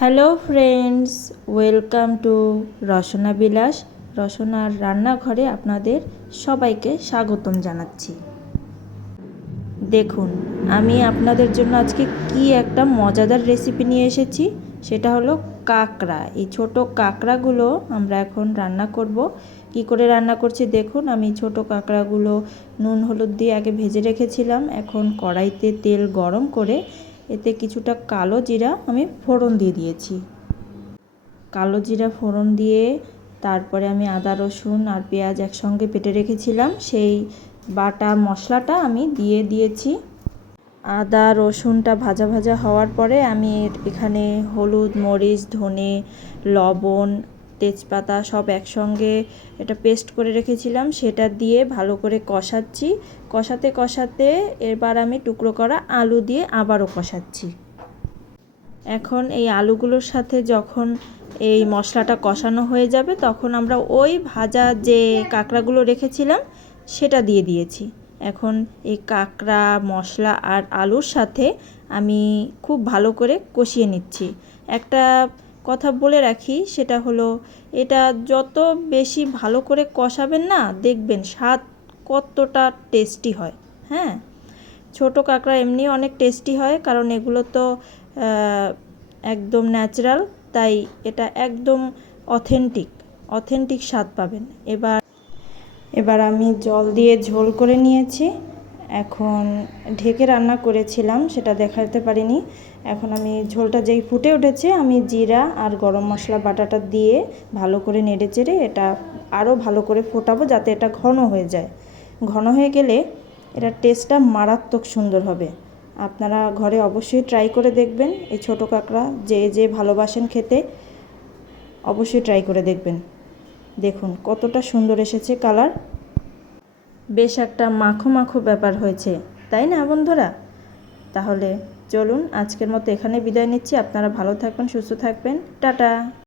Hello friends, welcome to রসনা বিলাস। রসনার রান্নাঘরে আপনাদের সবাইকে স্বাগতম জানাচ্ছি। দেখুন, আমি আপনাদের জন্য আজকে কি একটা মজাদার রেসিপি নিয়ে এসেছি। সেটা হলো কাঁকড়া। এই ছোট কাঁকড়াগুলো আমরা এখন রান্না করব। কি করে রান্না করছি দেখুন। আমি ছোট কাঁকড়াগুলো নুন হলুদ দিয়ে আগে ভেজে রেখেছিলাম। এখন কড়াইতে তেল গরম করে এতে কিছুটা কালো জিরা আমি ফোড়ন দিয়ে দিয়েছি। কালো জিরা ফোড়ন দিয়ে তারপরে আমি আদা রসুন আর পেঁয়াজ একসঙ্গে বেটে রেখেছিলাম, সেই বাটা মশলাটা আমি দিয়ে দিয়েছি। আদা রসুনটা ভাজা ভাজা হওয়ার পরে আমি এখানে হলুদ, মরিচ, ধনে, লবণ, তেজপাতা সব একসঙ্গে এটা পেস্ট করে রেখেছিলাম, সেটা দিয়ে ভালো করে কষাচ্ছি। কষাতে কষাতে এবার আমি টুকরো করা আলু দিয়ে আবারও কষাচ্ছি। এখন এই আলুগুলোর সাথে যখন এই মশলাটা কষানো হয়ে যাবে তখন আমরা ওই ভাজা যে কাঁকড়াগুলো রেখেছিলাম সেটা দিয়ে দিয়েছি। এখন এই কাঁকড়া মশলা আর আলুর সাথে আমি খুব ভালো করে কষিয়ে নিচ্ছি। একটা কথা বলে রাখি, সেটা হলো এটা যত বেশি ভালো করে কষাবেন না, দেখবেন স্বাদ কতটা টেস্টি হয়। হ্যাঁ, ছোটো কাঁকড়া এমনি অনেক টেস্টি হয়, কারণ এগুলো তো একদম ন্যাচারাল, তাই এটা একদম অথেন্টিক স্বাদ পাবেন। এবার আমি জল দিয়ে ঝোল করে নিয়েছি। এখন ঢেকে রান্না করেছিলাম, সেটা দেখাতে পারিনি। এখন আমি ঝোলটা যেই ফুটে উঠেছে আমি জিরা আর গরম মশলা বাটাটা দিয়ে ভালো করে নেড়ে চেড়ে এটা আরও ভালো করে ফোটাবো, যাতে এটা ঘন হয়ে যায়। ঘন হয়ে গেলে এটার টেস্টটা মারাত্মক সুন্দর হবে। আপনারা ঘরে অবশ্যই ট্রাই করে দেখবেন। এই ছোটো কাঁকড়া যে ভালোবাসেন খেতে, অবশ্যই ট্রাই করে দেখবেন। দেখুন কতটা সুন্দর এসেছে কালার, বেশ একটা মাখো মাখো ব্যাপার হয়েছে, তাই না বন্ধুরা? তাহলে চলুন আজকের মতো এখানে বিদায় নিচ্ছি। আপনারা ভালো থাকবেন, সুস্থ থাকবেন। টাটা।